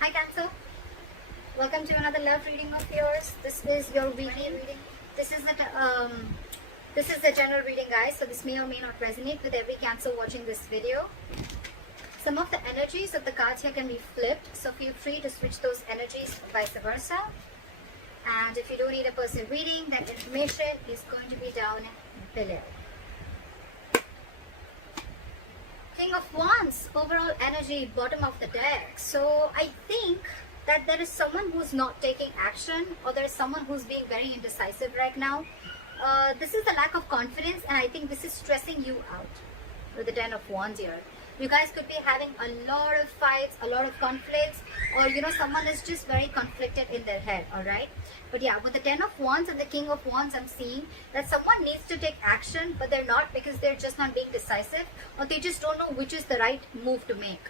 Hi Cancer, welcome to another love reading of yours. This is your weekly reading. This is the general reading, guys. So this may or may not resonate with every Cancer watching this video. Some of the energies of the cards here can be flipped, so feel free to switch those energies, vice versa. And if you don't need a personal reading, that information is going to be down below. King of Wands, overall energy, bottom of the deck. So I think that there is someone who's not taking action, or there is someone who's being very indecisive right now. This is the lack of confidence, and I think this is stressing you out with the Ten of Wands here. You guys could be having a lot of fights, a lot of conflicts, or someone is just very conflicted in their head, alright? But yeah, with the Ten of Wands and the King of Wands, I'm seeing that someone needs to take action, but they're not, because they're just not being decisive, or they just don't know which is the right move to make.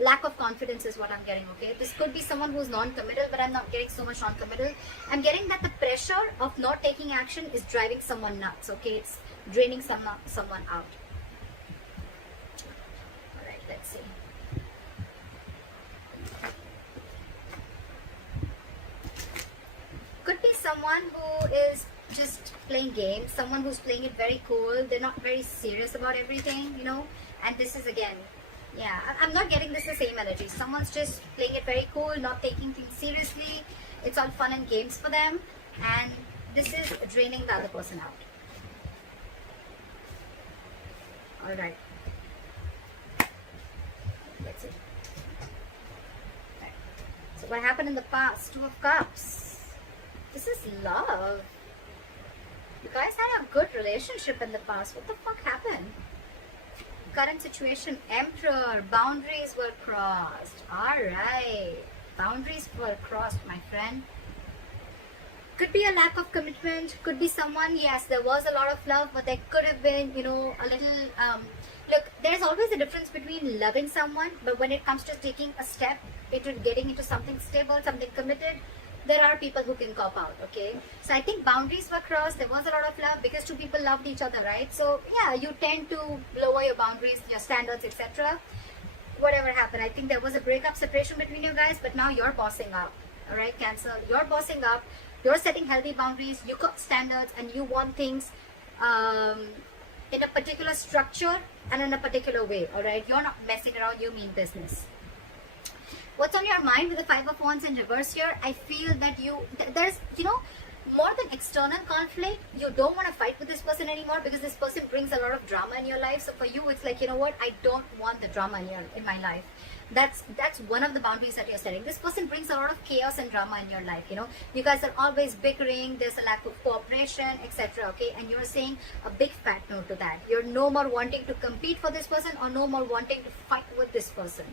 Lack of confidence is what I'm getting, okay? This could be someone who's non-committal, but I'm not getting so much non-committal. I'm getting that the pressure of not taking action is driving someone nuts, okay? It's draining someone out. Alright, let's see. Could be someone who is just playing games, someone who's playing it very cool. They're not very serious about everything, and this is again, yeah, I'm not getting this the same energy. Someone's just playing it very cool, not taking things seriously. It's all fun and games for them, and this is draining the other person out. Alright, let's see. Right. So what happened in the past? Two of Cups. This is love. You guys had a good relationship in the past. What the fuck happened? Current situation, Emperor. Boundaries were crossed. Alright. Boundaries were crossed, my friend. Could be a lack of commitment. Could be someone, yes, there was a lot of love, but there could have been, a little... look, there's always a difference between loving someone, but when it comes to taking a step into getting into something stable, something committed, there are people who can cop out, okay? So I think boundaries were crossed. There was a lot of love because two people loved each other, right? So yeah, you tend to lower your boundaries, your standards, etc. Whatever happened, I think there was a breakup, separation between you guys, but now you're bossing up, all right, Cancer? You're bossing up. You're setting healthy boundaries. You got standards, and you want things in a particular structure and in a particular way, all right? You're not messing around. You mean business. What's on your mind with the Five of Wands in reverse here? I feel that there's, more than external conflict, you don't want to fight with this person anymore, because this person brings a lot of drama in your life. So for you, it's like, you know what? I don't want the drama in my life. That's one of the boundaries that you're setting. This person brings a lot of chaos and drama in your life, You guys are always bickering. There's a lack of cooperation, etc. Okay? And you're saying a big fat no to that. You're no more wanting to compete for this person, or no more wanting to fight with this person.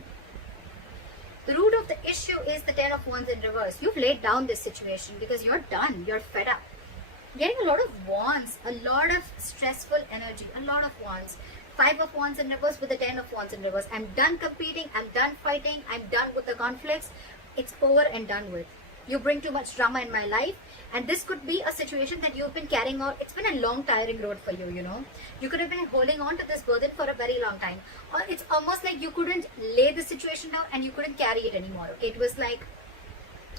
The root of the issue is the Ten of Wands in reverse. You've laid down this situation because you're done. You're fed up. Getting a lot of wands, a lot of stressful energy, a lot of wands. Five of Wands in reverse with the Ten of Wands in reverse. I'm done competing. I'm done fighting. I'm done with the conflicts. It's over and done with. You bring too much drama in my life. And this could be a situation that you've been carrying on. It's been a long, tiring road for you, You could have been holding on to this burden for a very long time. Or it's almost like you couldn't lay the situation down and you couldn't carry it anymore, okay? It was like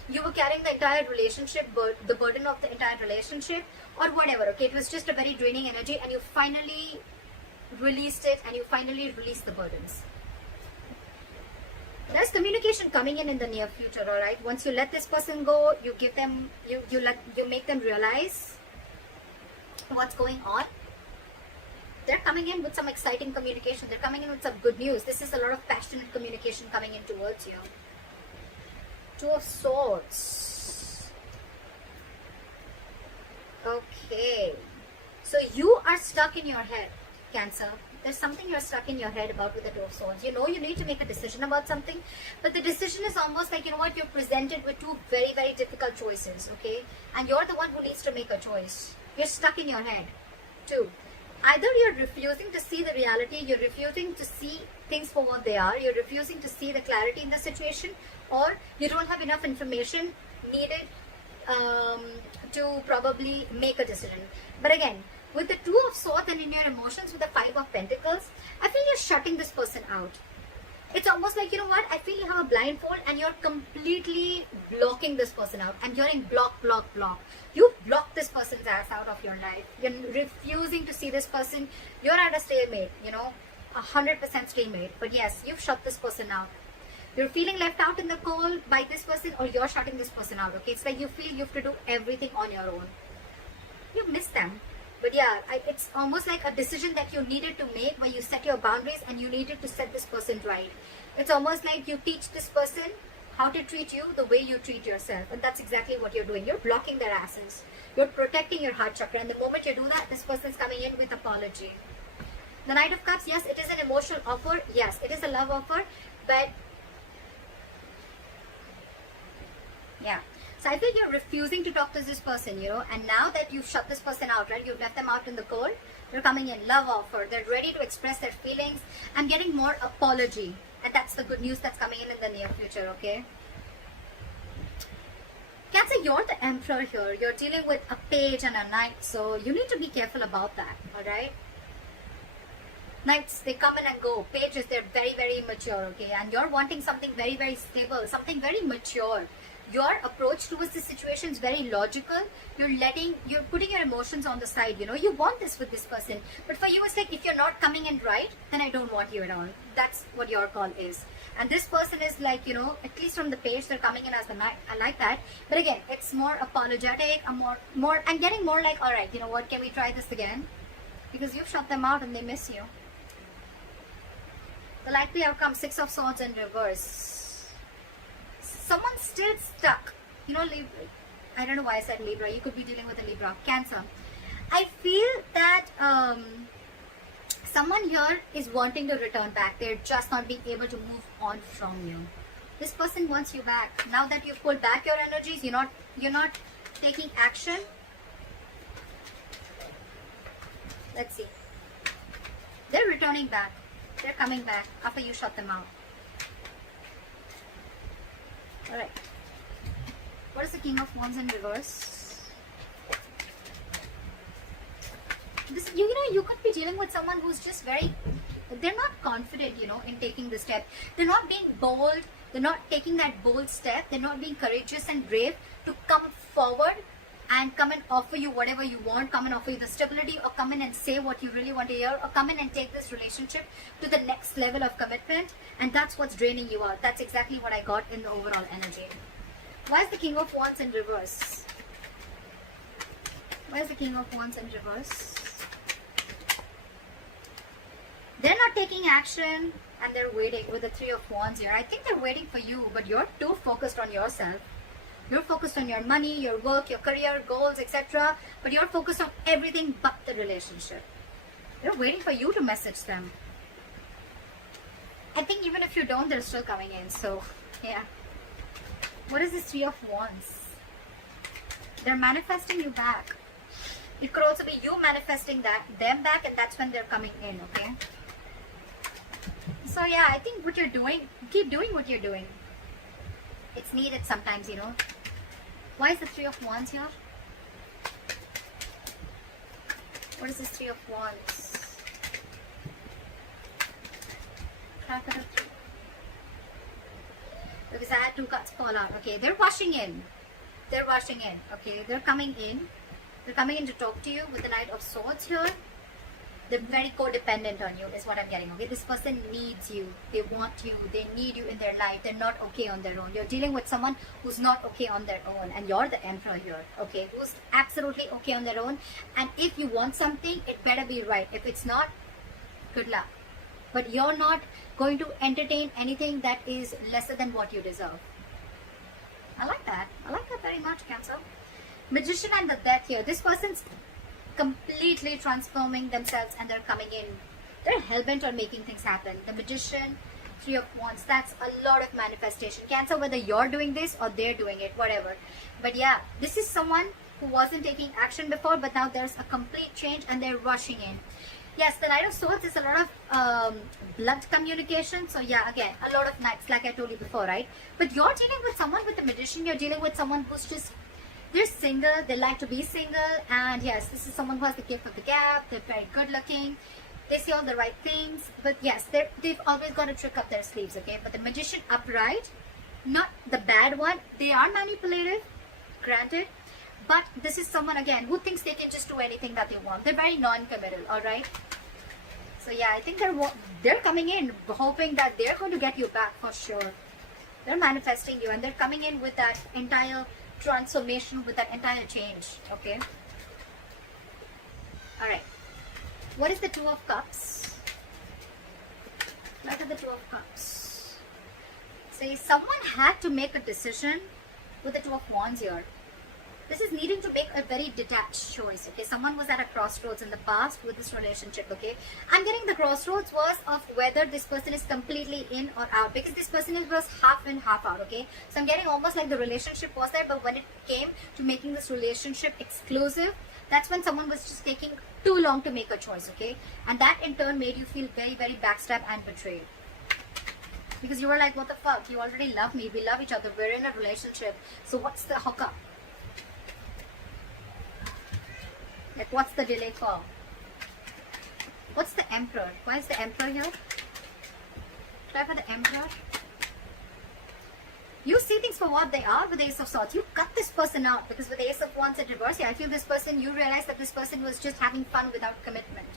you were carrying the entire relationship, the burden of the entire relationship, or whatever, okay? It was just a very draining energy, and you finally released it, and you finally released the burdens. There's communication coming in the near future, all right? Once you let this person go, you give them, you make them realize what's going on. They're coming in with some exciting communication. They're coming in with some good news. This is a lot of passionate communication coming in towards you. Two of Swords. Okay. So you are stuck in your head, Cancer. There's something you're stuck in your head about with the Two of Swords. You need to make a decision about something, but the decision is almost like, you're presented with two very, very difficult choices, okay? And you're the one who needs to make a choice. You're stuck in your head. Two. Either you're refusing to see the reality, you're refusing to see things for what they are, you're refusing to see the clarity in the situation, or you don't have enough information needed to probably make a decision. But again, with the Two of Swords and in your emotions with the Five of Pentacles, I feel you're shutting this person out. It's almost like, you know what, I feel you have a blindfold and you're completely blocking this person out, and you're in block. You block this person's ass out of your life. You're refusing to see this person. You're at a stalemate, 100% stalemate. But yes, you've shut this person out. You're feeling left out in the cold by this person, or you're shutting this person out, okay? It's like you feel you have to do everything on your own. You miss them. But yeah, it's almost like a decision that you needed to make, where you set your boundaries and you needed to set this person right. It's almost like you teach this person how to treat you the way you treat yourself. And that's exactly what you're doing. You're blocking their asses. You're protecting your heart chakra. And the moment you do that, this person's coming in with apology. The Knight of Cups, yes, it is an emotional offer. Yes, it is a love offer. But yeah. So I feel you're refusing to talk to this person, and now that you've shut this person out, right? You've left them out in the cold. They're coming in, love offer. They're ready to express their feelings. I'm getting more apology. And that's the good news that's coming in the near future, okay? Cancer, you're the Emperor here. You're dealing with a page and a knight. So you need to be careful about that, alright? Knights, they come in and go. Pages, they're very, very immature, okay? And you're wanting something very, very stable, something very mature. Your approach towards the situation is very logical. You're putting your emotions on the side, you want this with this person. But for you, it's like, if you're not coming in right, then I don't want you at all. That's what your call is. And this person is like, at least from the page, they're coming in as the knight. I like that. But again, it's more apologetic, I'm getting more like, all right, you know what, can we try this again? Because you've shut them out and they miss you. The likely outcome, 6 of Swords in reverse. Someone's still stuck. Libra. I don't know why I said Libra. You could be dealing with a Libra. Cancer. I feel that someone here is wanting to return back. They're just not being able to move on from you. This person wants you back. Now that you've pulled back your energies, you're not taking action. Let's see. They're returning back. They're coming back after you shut them out. Alright. What is the King of Wands in reverse? This, you could be dealing with someone who's just they're not confident, in taking the step. They're not being bold. They're not taking that bold step. They're not being courageous and brave to come forward and come and offer you whatever you want, come and offer you the stability, or come in and say what you really want to hear, or come in and take this relationship to the next level of commitment. And that's what's draining you out. That's exactly what I got in the overall energy. Why is the King of Wands in reverse? Why is the King of Wands in reverse? They're not taking action and they're waiting with the 3 of Wands here. I think they're waiting for you, but you're too focused on yourself. You're focused on your money, your work, your career, goals, etc. But you're focused on everything but the relationship. They're waiting for you to message them. I think even if you don't, they're still coming in. So, yeah. What is this 3 of Wands? They're manifesting you back. It could also be you manifesting them back, and that's when they're coming in, okay? So, yeah, I think what you're doing, keep doing what you're doing. It's needed sometimes, Why is the 3 of Wands here? What is this 3 of Wands? Because I had 2 cards fall out. Okay, they're rushing in. They're rushing in. Okay, they're coming in. They're coming in to talk to you with the Knight of Swords here. They're very codependent on you is what I'm getting. Okay, this person needs you. They want you. They need you in their life. They're not okay on their own. You're dealing with someone who's not okay on their own, and you're the Emperor here. Okay, who's absolutely okay on their own. And if you want something, it better be right. If it's not, good luck. But you're not going to entertain anything that is lesser than what you deserve. I like that. I like that very much, Cancer. Magician and the Death here. This person's completely transforming themselves and they're coming in. They're hell-bent on making things happen. The Magician, 3 of Wands, that's a lot of manifestation. Cancer, whether you're doing this or they're doing it, whatever. But yeah, this is someone who wasn't taking action before, but now there's a complete change and they're rushing in. Yes, the Knight of Swords is a lot of blood communication. So yeah, again, a lot of knights, like I told you before, right? But you're dealing with someone with the Magician. You're dealing with someone who's just, they're single. They like to be single. And yes, this is someone who has the gift of the gab. They're very good looking. They say all the right things, but yes, they've always got a trick up their sleeves, okay? But the Magician upright, not the bad one, they are manipulative, granted, but this is someone, again, who thinks they can just do anything that they want. They're very non-committal, alright? So yeah, I think they're coming in hoping that they're going to get you back for sure. They're manifesting you, and they're coming in with that entire transformation, with that entire change, okay? Alright. What is the Two of Cups? What are the Two of Cups? See, someone had to make a decision with the Two of Wands here. This is needing to make a very detached choice, okay? Someone was at a crossroads in the past with this relationship, okay? I'm getting the crossroads was of whether this person is completely in or out, because this person was half in, half out, okay? So I'm getting almost like the relationship was there, but when it came to making this relationship exclusive, that's when someone was just taking too long to make a choice, okay? And that in turn made you feel very, very backstabbed and betrayed. Because you were like, what the fuck? You already love me. We love each other. We're in a relationship. So what's the hookup? Like, what's the delay for? What's the Emperor? Why is the Emperor here? Try for the Emperor. You see things for what they are with the Ace of Swords. You cut this person out, because with the Ace of Wands in reverse, yeah, I feel this person, you realize that this person was just having fun without commitment.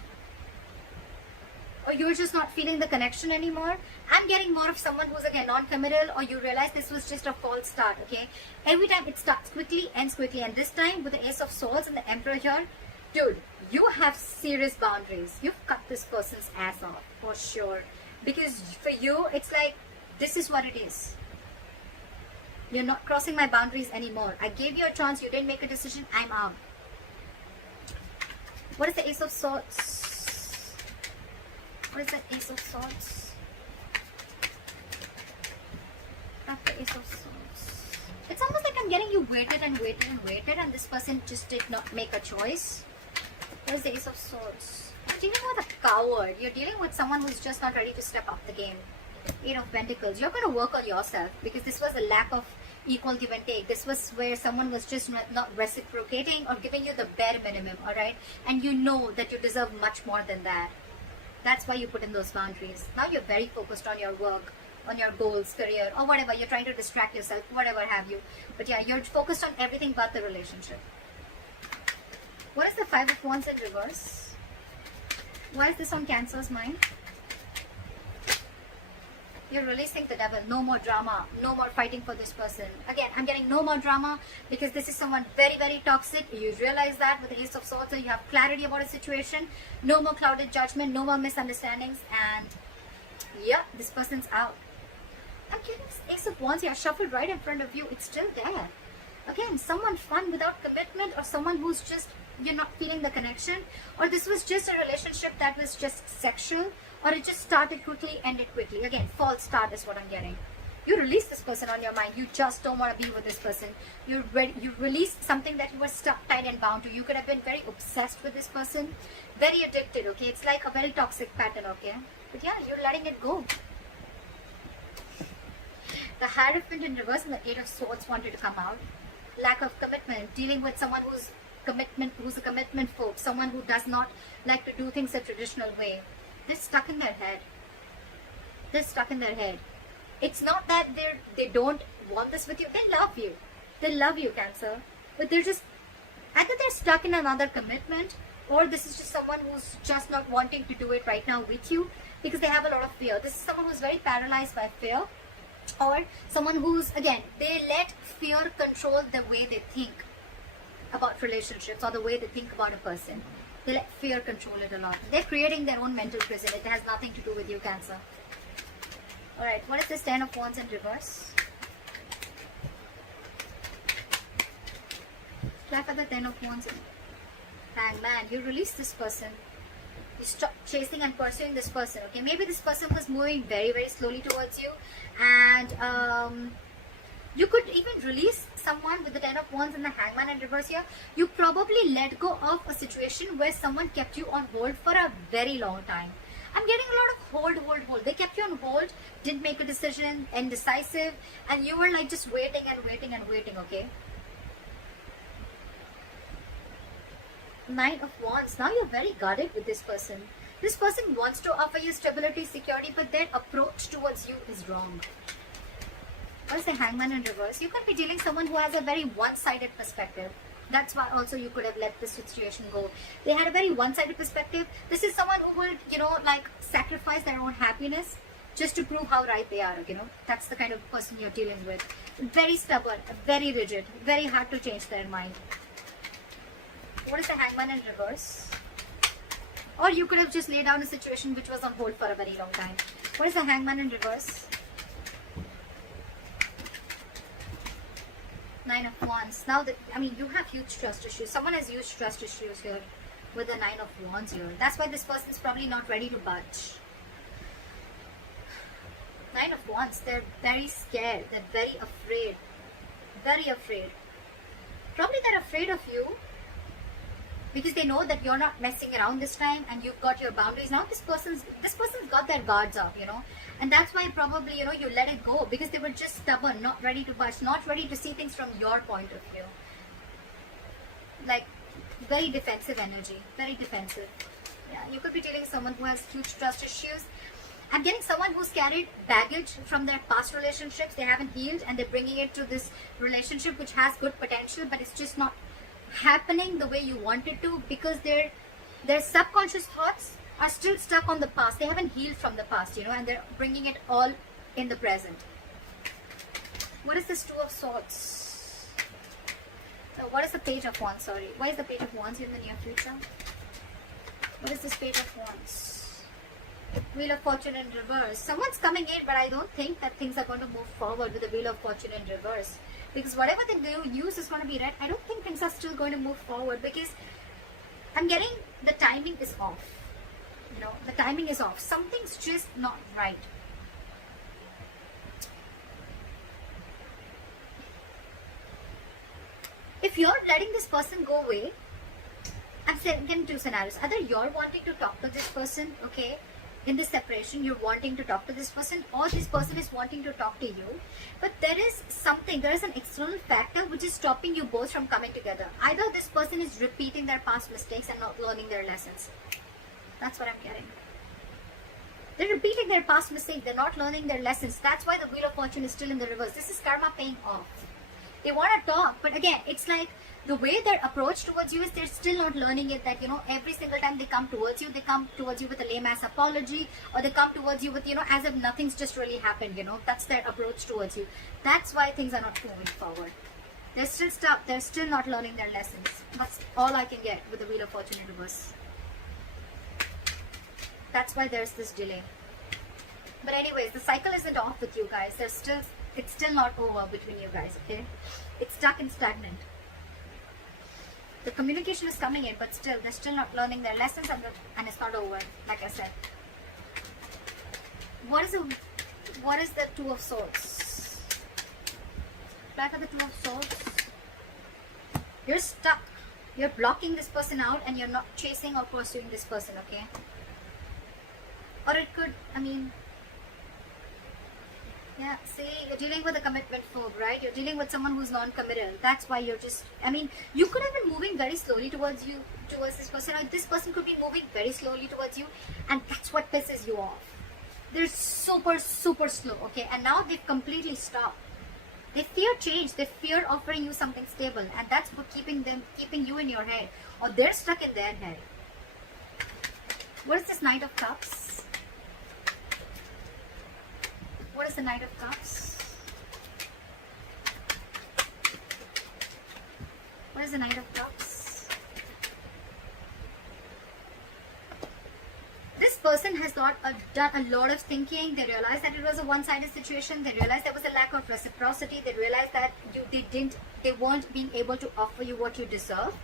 Or you're just not feeling the connection anymore. I'm getting more of someone who's again non-committal, or you realize this was just a false start, okay? Every time it starts quickly, ends quickly. And this time with the Ace of Swords and the Emperor here, dude, you have serious boundaries. You've cut this person's ass off, for sure. Because for you, it's like, this is what it is. You're not crossing my boundaries anymore. I gave you a chance. You didn't make a decision. I'm out. What is the Ace of Swords? What is the Ace of Swords? That's the Ace of Swords. It's almost like I'm getting you waited and waited and waited, and this person just did not make a choice. What is the Ace of Swords? You're dealing with a coward. You're dealing with someone who's just not ready to step up the game. Eight of Pentacles. You're going to work on yourself, because this was a lack of equal give and take. This was where someone was just not reciprocating or giving you the bare minimum, alright? And you know that you deserve much more than that. That's why you put in those boundaries. Now you're very focused on your work, on your goals, career, or whatever. You're trying to distract yourself, whatever have you. But yeah, you're focused on everything but the relationship. What is the Five of Wands in reverse? Why is this on Cancer's mind? You're releasing the devil. No more drama. No more fighting for this person. Again, I'm getting no more drama, because this is someone very, very toxic. You realize that with the Ace of Swords, so you have clarity about a situation. No more clouded judgment. No more misunderstandings. And yeah, this person's out. I'm getting this Ace of Wands here shuffled right in front of you. It's still there. Again, someone fun without commitment, or someone who's just, you're not feeling the connection, or this was just a relationship that was just sexual, or it just started quickly, ended quickly. Again, false start is what I'm getting. You release this person on your mind. You just don't want to be with this person. You released something that you were stuck, tied and bound to. You could have been very obsessed with this person, very addicted, okay? It's like a very toxic pattern, okay? But yeah, you're letting it go. The Hierophant in reverse and the Eight of Swords wanted to come out. Lack of commitment, dealing with someone who's a commitment phobe, someone who does not like to do things a traditional way. They're stuck in their head. They're stuck in their head. It's not that they don't want this with you. They love you. They love you, Cancer. But they're just, either they're stuck in another commitment, or this is just someone who's just not wanting to do it right now with you, because they have a lot of fear. This is someone who's very paralyzed by fear, or someone who's, again, they let fear control the way they think about relationships, or the way they think about a person. They let fear control it a lot. They're creating their own mental prison. It has nothing to do with you, Cancer. Alright, what is this Ten of Wands in reverse? Try for the Ten of Wands in Hangman. You release this person. You stop chasing and pursuing this person, okay? Maybe this person was moving very, very slowly towards you, and you could even release someone with the Ten of Wands and the Hangman in reverse here. You probably let go of a situation where someone kept you on hold for a very long time. I'm getting a lot of hold. They kept you on hold, didn't make a decision, indecisive, and you were like just waiting and waiting and waiting, okay? Nine of Wands. Now you're very guarded with this person. This person wants to offer you stability, security, but their approach towards you is wrong. What is the Hangman in reverse? You could be dealing someone who has a very one-sided perspective. That's why also you could have let this situation go. They had a very one-sided perspective. This is someone who will, like sacrifice their own happiness just to prove how right they are, That's the kind of person you're dealing with. Very stubborn, very rigid, very hard to change their mind. What is the Hangman in reverse? Or you could have just laid down a situation which was on hold for a very long time. What is the Hangman in reverse? Nine of Wands. Now, you have huge trust issues. Someone has huge trust issues here with the Nine of Wands here. That's why this person is probably not ready to budge. Nine of Wands, they're very scared. They're very afraid. Very afraid. Probably they're afraid of you because they know that you're not messing around this time and you've got your boundaries. Now this person's got their guards up, and that's why probably, you let it go because they were just stubborn, not ready to budge, not ready to see things from your point of view. Like, very defensive energy, very defensive. Yeah, you could be dealing with someone who has huge trust issues. I'm getting someone who's carried baggage from their past relationships. They haven't healed and they're bringing it to this relationship which has good potential, but it's just not happening the way you want it to because their subconscious thoughts are still stuck on the past. They haven't healed from the past, and they're bringing it all in the present. What is this Two of Swords? What is the Page of Wands? Sorry. Why is the Page of Wands in the near future? What is this Page of Wands? Wheel of Fortune in reverse. Someone's coming in, but I don't think that things are going to move forward with the Wheel of Fortune in reverse. Because whatever they do, use is going to be right. I don't think things are still going to move forward because I'm getting the timing is off. The timing is off. Something's just not right. If you're letting this person go away, I'm getting two scenarios. Either you're wanting to talk to this person, okay, in this separation, you're wanting to talk to this person, or this person is wanting to talk to you. But there is an external factor which is stopping you both from coming together. Either this person is repeating their past mistakes and not learning their lessons. That's what I'm getting. They're repeating their past mistakes. They're not learning their lessons. That's why the Wheel of Fortune is still in the reverse. This is karma paying off. They want to talk, but again, it's like the way their approach towards you is they're still not learning it, that, every single time they come towards you with a lame-ass apology, or they come towards you with, as if nothing's just really happened, That's their approach towards you. That's why things are not moving forward. They're still stuck. They're still not learning their lessons. That's all I can get with the Wheel of Fortune in reverse. That's why there's this delay. But anyways, the cycle isn't off with you guys. It's still not over between you guys, okay? It's stuck and stagnant. The communication is coming in, but still, they're still not learning their lessons, and it's not over, like I said. What is the Two of Swords? Back of the Two of Swords. You're stuck. You're blocking this person out, and you're not chasing or pursuing this person, okay? Or it could, yeah, see, you're dealing with a commitment phobe, right? You're dealing with someone who's non-committal. That's why you're just, you could have been moving very slowly towards this person, or this person could be moving very slowly towards you, and that's what pisses you off. They're super, super slow, okay? And now they've completely stopped. They fear change. They fear offering you something stable, and that's what keeping you in your head, or they're stuck in their head. What is this Knight of Cups? What is the Knight of Cups? What is the Knight of Cups? This person has done a lot of thinking. They realized that it was a one-sided situation. They realized there was a lack of reciprocity. They realized that they weren't being able to offer you what you deserve.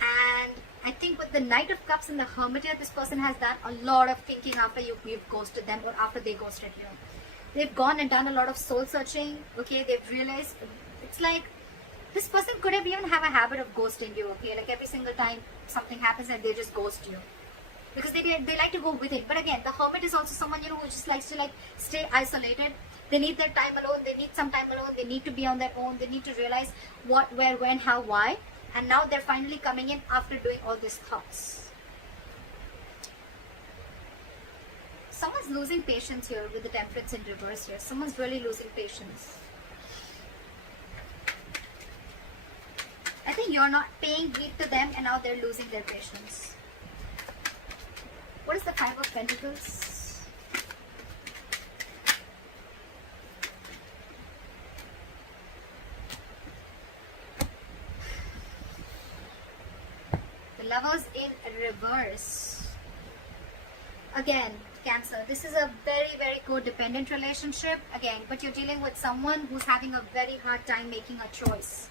And I think with the Knight of Cups and the Hermit here, this person has done a lot of thinking after you've ghosted them, or after they ghosted you. They've gone and done a lot of soul searching, okay? They've realized, it's like, this person could have even have a habit of ghosting you, okay? Like every single time something happens and they just ghost you. Because they like to go with it. But again, the Hermit is also someone, who just likes to stay isolated. They need their time alone. They need some time alone. They need to be on their own. They need to realize what, where, when, how, why. And now they're finally coming in after doing all these thoughts. Someone's losing patience here with the Temperance in reverse here. Someone's really losing patience. I think you're not paying heed to them and now they're losing their patience. What is the Five of Pentacles? The Lovers in reverse. Again, Cancer, this is a very, very codependent relationship. Again, but you're dealing with someone who's having a very hard time making a choice.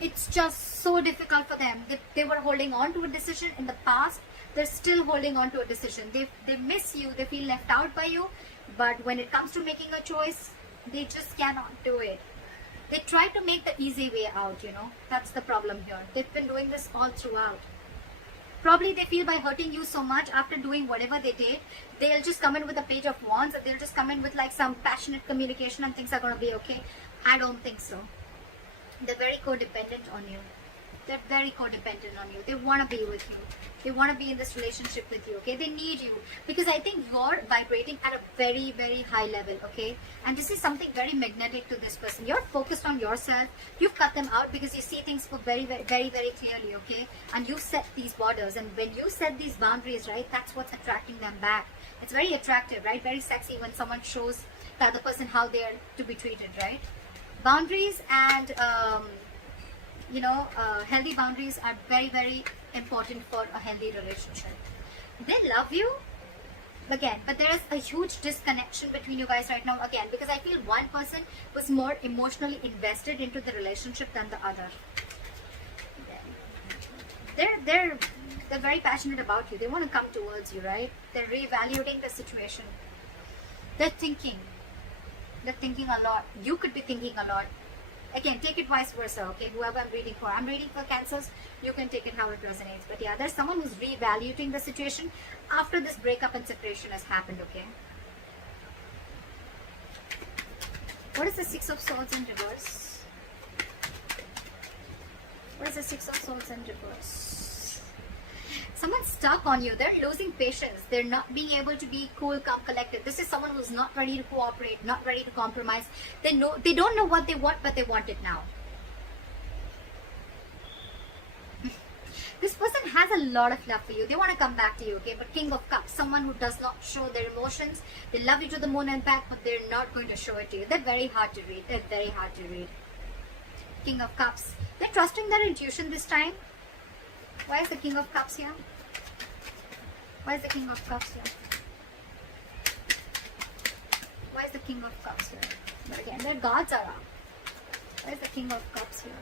It's just so difficult for them. They were holding on to a decision in the past. They're still holding on to a decision. They miss you. They feel left out by you. But when it comes to making a choice, they just cannot do it. They try to make the easy way out, you know. That's the problem here. They've been doing this all throughout. Probably they feel by hurting you so much after doing whatever they did, they'll just come in with a page of wands, and they'll just come in with like some passionate communication and things are going to be okay. I don't think so. They're very codependent on you. They're very codependent on you. They want to be with you. They want to be in this relationship with you, okay? They need you because I think you're vibrating at a very, very high level, okay? And this is something very magnetic to this person. You're focused on yourself. You've cut them out because you see things for very, very, very, very clearly, okay? And you've set these borders. And when you set these boundaries, right, that's what's attracting them back. It's very attractive, right? Very sexy when someone shows the other person how they are to be treated, right? Boundaries and healthy boundaries are very, very important for a healthy relationship. They love you again, but there is a huge disconnection between you guys right now again, because I feel one person was more emotionally invested into the relationship than the other. They're very passionate about you. They want to come towards you, right? They're reevaluating the situation. They're thinking a lot. You could be thinking a lot. Again, take it vice versa, okay? Whoever I'm reading for Cancers, you can take it how it resonates. But yeah, there's someone who's reevaluating the situation after this breakup and separation has happened, okay? What is the Six of Swords in reverse? What is the Six of Swords in reverse? Someone's stuck on you. They're losing patience. They're not being able to be cool, calm, collected. This is someone who's not ready to cooperate, not ready to compromise. They don't know what they want, but they want it now. This person has a lot of love for you. They want to come back to you, okay? But King of Cups, someone who does not show their emotions. They love you to the moon and back, but they're not going to show it to you. They're very hard to read. They're very hard to read. King of Cups. They're trusting their intuition this time. Why is the King of Cups here? Why is the King of Cups here? Why is the King of Cups here? But again, their guards are up. Why is the King of Cups here?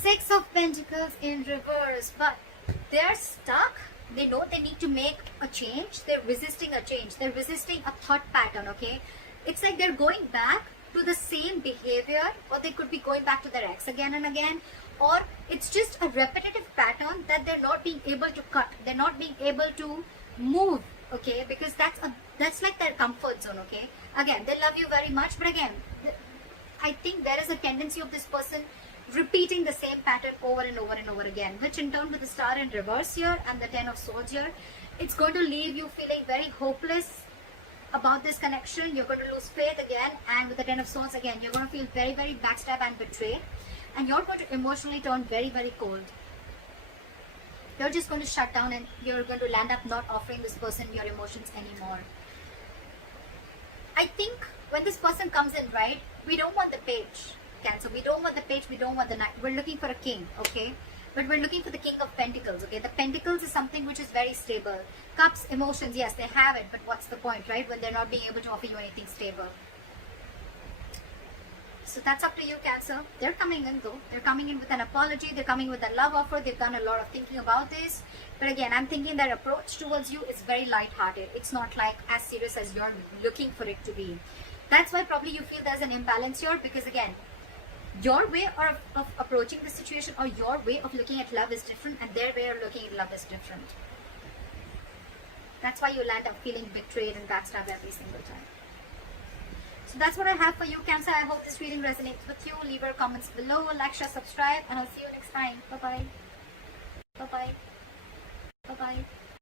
Six of Pentacles in reverse, but they're stuck. They know they need to make a change. They're resisting a change. They're resisting a thought pattern, okay? It's like they're going back to the same behavior, or they could be going back to their ex again and again, or it's just a repetitive pattern that they're not being able to cut. They're not being able to move, okay? Because that's like their comfort zone, okay? Again, they love you very much, but again, I think there is a tendency of this person repeating the same pattern over and over and over again, which in turn with the Star in reverse here and the Ten of Swords here, it's going to leave you feeling very hopeless about this connection. You're going to lose faith again, and with the Ten of Swords again, you're going to feel very, very backstabbed and betrayed, and you're going to emotionally turn very, very cold. You're just going to shut down, and you're going to land up not offering this person your emotions anymore. I think when this person comes in, right, we don't want the page, Cancer. We don't want the page, we don't want the knight. We're looking for a king, okay? But we're looking for the King of Pentacles, okay? The Pentacles is something which is very stable. Cups, emotions, yes, they have it, but what's the point, right? When they're not being able to offer you anything stable. So that's up to you, Cancer. They're coming in though. They're coming in with an apology. They're coming with a love offer. They've done a lot of thinking about this. But again, I'm thinking their approach towards you is very light-hearted. It's not like as serious as you're looking for it to be. That's why probably you feel there's an imbalance here, because again, your way of approaching the situation or your way of looking at love is different, and their way of looking at love is different. That's why you land up feeling betrayed and backstabbed every single time. So that's what I have for you, Cancer. I hope this reading resonates with you. Leave your comments below, like, share, subscribe, and I'll see you next time. Bye-bye. Bye-bye. Bye-bye.